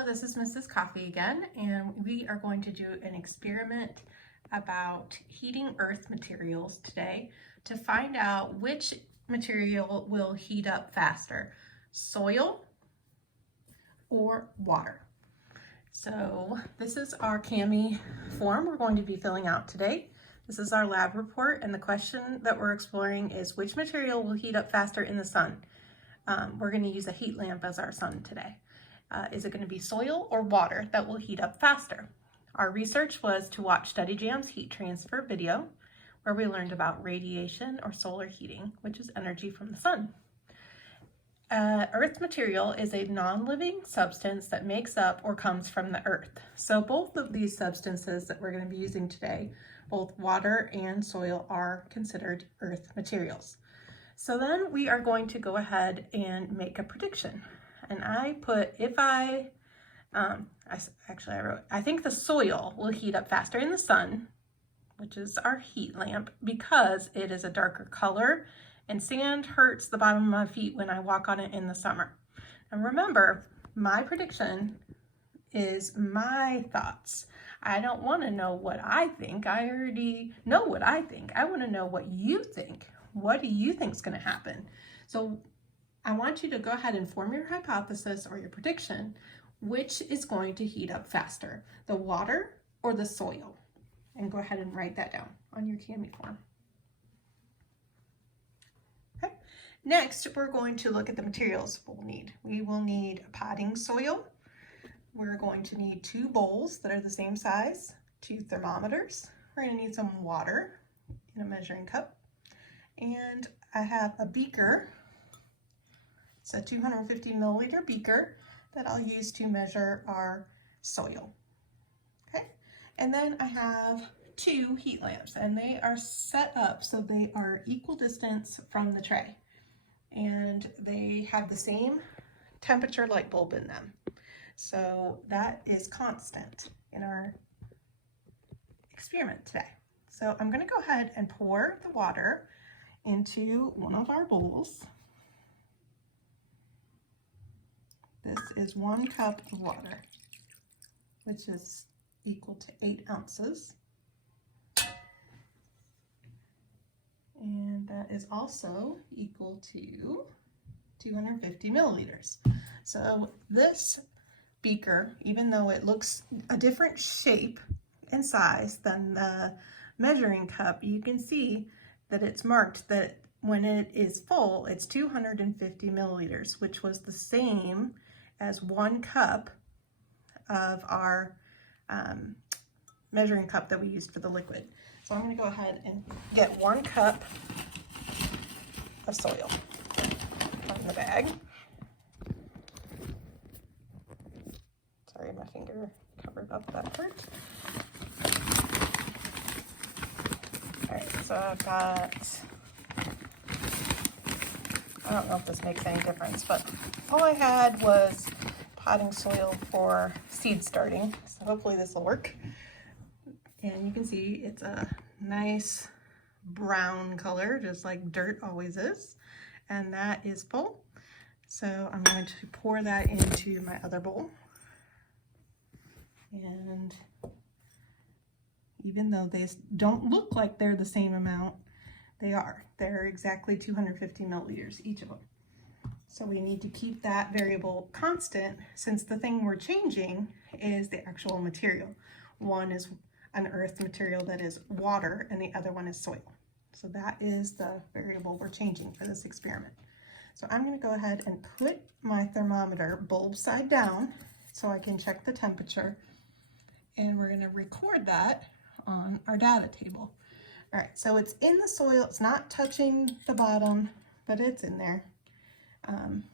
Hello, this is Mrs. Coffee again, and we are going to do an experiment about heating earth materials today to find out which material will heat up faster, soil or water. So this is our CAMI form we're going to be filling out today. This is our lab report, and the question that we're exploring is which material will heat up faster in the sun. We're going to use a heat lamp as our sun today. Is it going to be soil or water that will heat up faster? Our research was to watch StudyJam's heat transfer video, where we learned about radiation or solar heating, which is energy from the sun. Earth material is a non-living substance that makes up or comes from the earth. So both of these substances that we're going to be using today, both water and soil, are considered earth materials. So then we are going to go ahead and make a prediction. And I put, I think the soil will heat up faster in the sun, which is our heat lamp, because it is a darker color and sand hurts the bottom of my feet when I walk on it in the summer. And remember, my prediction is my thoughts. I don't want to know what I think. I already know what I think. I want to know what you think. What do you think is going to happen? So I want you to go ahead and form your hypothesis or your prediction, which is going to heat up faster, the water or the soil. And go ahead and write that down on your CAMI form. Okay. Next, we're going to look at the materials we'll need. We will need potting soil. We're going to need 2 bowls that are the same size, 2 thermometers. We're going to need some water in a measuring cup. And I have a beaker. It's a 250 milliliter beaker that I'll use to measure our soil. Okay, and then I have 2 heat lamps, and they are set up so they are equal distance from the tray, and they have the same temperature light bulb in them. So that is constant in our experiment today. So I'm going to go ahead and pour the water into one of our bowls. This is 1 cup of water, which is equal to 8 ounces. And that is also equal to 250 milliliters. So this beaker, even though it looks a different shape and size than the measuring cup, you can see that it's marked that when it is full, it's 250 milliliters, which was the same as 1 cup of our measuring cup that we used for the liquid. So I'm going to go ahead and get 1 cup of soil from the bag. Sorry, my finger covered up that part. All right, so I've got, I don't know if this makes any difference, but all I had was potting soil for seed starting. So hopefully this will work. And you can see it's a nice brown color, just like dirt always is. And that is full. So I'm going to pour that into my other bowl. And even though they don't look like they're the same amount, they are. They're exactly 250 milliliters, each of them. So we need to keep that variable constant, since the thing we're changing is the actual material. One is an earth material that is water, and the other one is soil. So that is the variable we're changing for this experiment. So I'm going to go ahead and put my thermometer bulb side down so I can check the temperature, and we're going to record that on our data table. All right, so it's in the soil, it's not touching the bottom, but it's in there. And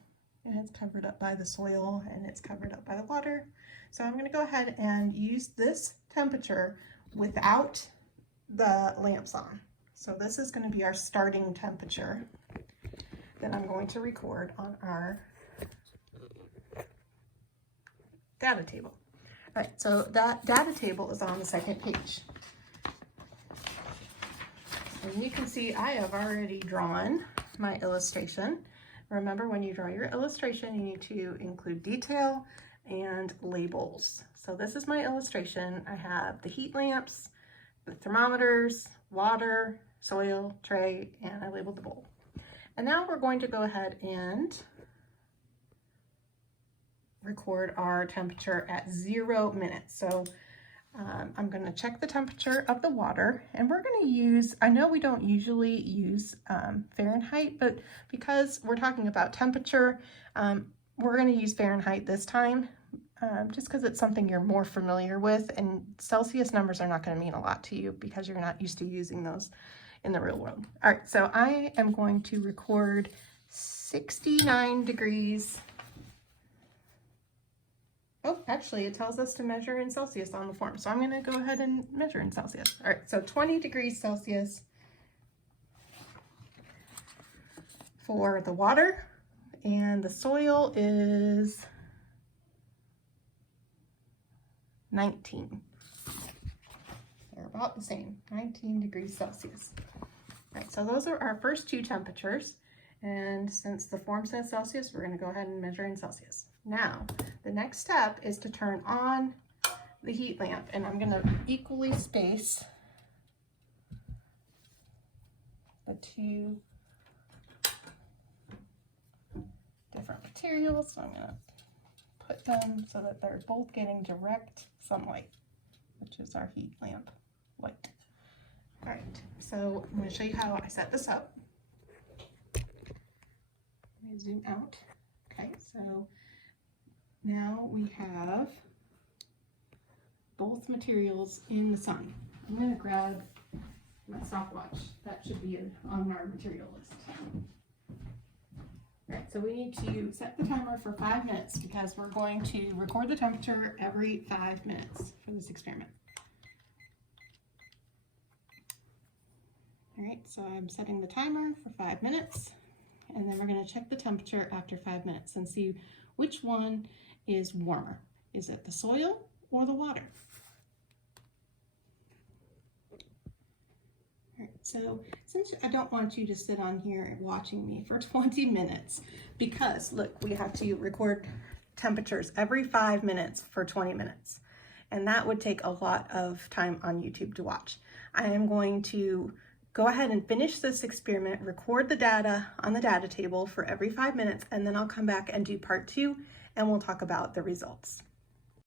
it's covered up by the soil, and it's covered up by the water. So I'm going to go ahead and use this temperature without the lamps on. So this is going to be our starting temperature that I'm going to record on our data table. All right, so that data table is on the 2nd page. And you can see I have already drawn my illustration. Remember, when you draw your illustration, you need to include detail and labels. So this is my illustration. I have the heat lamps, the thermometers, water, soil, tray, and I labeled the bowl. And now we're going to go ahead and record our temperature at 0 minutes. So I'm going to check the temperature of the water, and we're going to use, I know we don't usually use Fahrenheit, but because we're talking about temperature, we're going to use Fahrenheit this time, just because it's something you're more familiar with, and Celsius numbers are not going to mean a lot to you because you're not used to using those in the real world. All right, so I am going to record 69 degrees. Oh, actually, it tells us to measure in Celsius on the form, so I'm going to go ahead and measure in Celsius. All right, so 20 degrees Celsius for the water, and the soil is 19. They're about the same, 19 degrees Celsius. All right, so those are our first two temperatures, and since the form says Celsius, we're going to go ahead and measure in Celsius. Now, the next step is to turn on the heat lamp, and I'm going to equally space the two different materials. So I'm going to put them so that they're both getting direct sunlight, which is our heat lamp light. All right, so I'm going to show you how I set this up. Let me zoom out. Okay, so now we have both materials in the sun. I'm going to grab my stopwatch. That should be on our material list. All right, so we need to set the timer for 5 minutes because we're going to record the temperature every 5 minutes for this experiment. All right, so I'm setting the timer for 5 minutes, and then we're going to check the temperature after 5 minutes and see which one is warmer. Is it the soil or the water? All right, so since I don't want you to sit on here watching me for 20 minutes, because look, we have to record temperatures every 5 minutes for 20 minutes, and that would take a lot of time on YouTube to watch. I am going to go ahead and finish this experiment, record the data on the data table for every 5 minutes, and then I'll come back and do part 2, and we'll talk about the results.